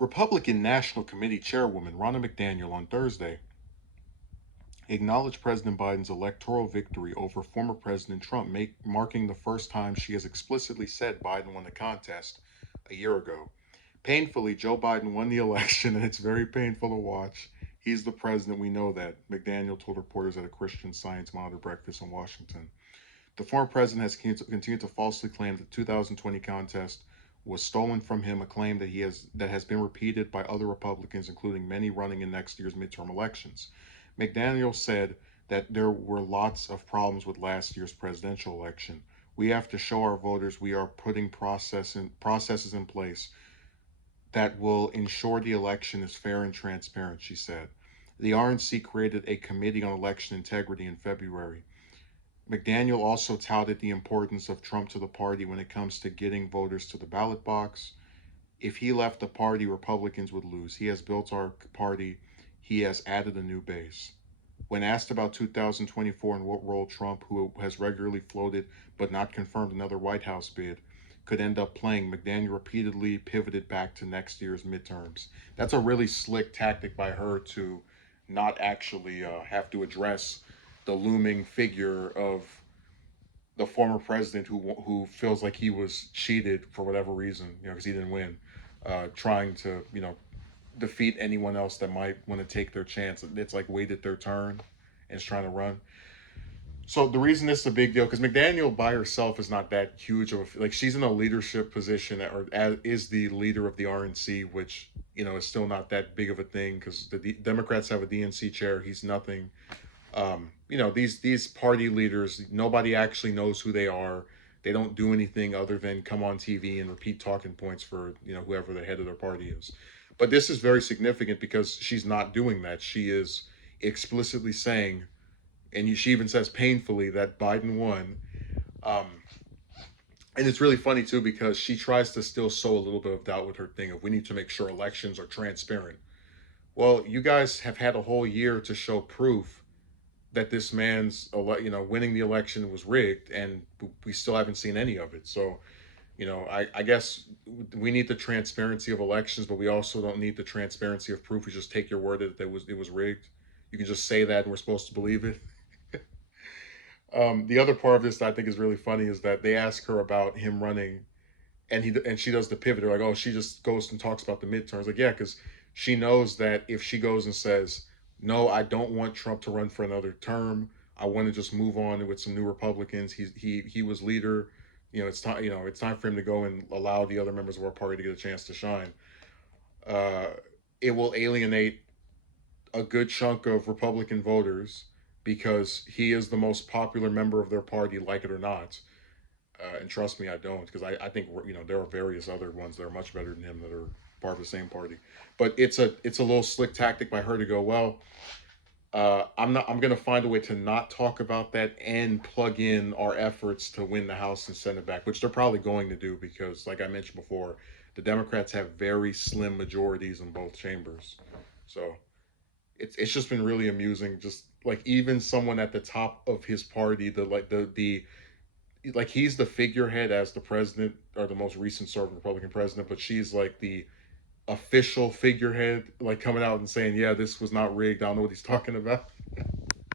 Republican National Committee Chairwoman Ronna McDaniel on Thursday acknowledged President Biden's electoral victory over former President Trump, marking the first time she has explicitly said Biden won the contest a year ago. Painfully, Joe Biden won the election, and it's very painful to watch. He's the president, we know that, McDaniel told reporters at a Christian Science Monitor breakfast in Washington. The former president has continued to falsely claim the 2020 contest was stolen from him, a claim that has been repeated by other Republicans, including many running in next year's midterm elections. McDaniel said that there were lots of problems with last year's presidential election. We have to show our voters we are putting processes in place that will ensure the election is fair and transparent, she said. The RNC created a committee on election integrity in February. McDaniel also touted the importance of Trump to the party when it comes to getting voters to the ballot box. If he left the party, Republicans would lose. He has built our party. He has added a new base. When asked about 2024 and what role Trump, who has regularly floated but not confirmed another White House bid, could end up playing, McDaniel repeatedly pivoted back to next year's midterms. That's a really slick tactic by her to not actually have to address the looming figure of the former president who feels like he was cheated for whatever reason, because he didn't win, trying to defeat anyone else that might want to take their chance. It's like waited their turn and is trying to run. So the reason this is a big deal, because McDaniel by herself is not that huge of a, like, she's in a leadership position, or is the leader of the RNC, which is still not that big of a thing because the Democrats have a DNC chair. He's nothing. These party leaders, nobody actually knows who they are. They don't do anything other than come on TV and repeat talking points for whoever the head of their party is. But this is very significant because she's not doing that. She is explicitly saying, and she even says painfully, that Biden won. And it's really funny too because she tries to still sow a little bit of doubt with her thing of we need to make sure elections are transparent. Well, you guys have had a whole year to show proof that this man's winning the election was rigged, and we still haven't seen any of it. So I guess we need the transparency of elections, but we also don't need the transparency of proof. We just take your word that it was rigged. You can just say that and we're supposed to believe it. The other part of this that I think is really funny is that they ask her about him running, and she does the pivot. They're like, oh, she just goes and talks about the midterms. Like, yeah, because she knows that if she goes and says, no, I don't want Trump to run for another term. I want to just move on with some new Republicans. He was leader. It's time. It's time for him to go and allow the other members of our party to get a chance to shine. Uh, it will alienate a good chunk of Republican voters because he is the most popular member of their party, like it or not. And trust me, I don't, because I think there are various other ones that are much better than him that are part of the same party. But it's a little slick tactic by her to go, well, I'm gonna find a way to not talk about that and plug in our efforts to win the House and send it back, which they're probably going to do because, like I mentioned before, the Democrats have very slim majorities in both chambers. So it's just been really amusing. Just like even someone at the top of his party, the like he's the figurehead as the president or the most recent serving Republican president, but she's like the official figurehead, like coming out and saying, yeah, this was not rigged. I don't know what he's talking about.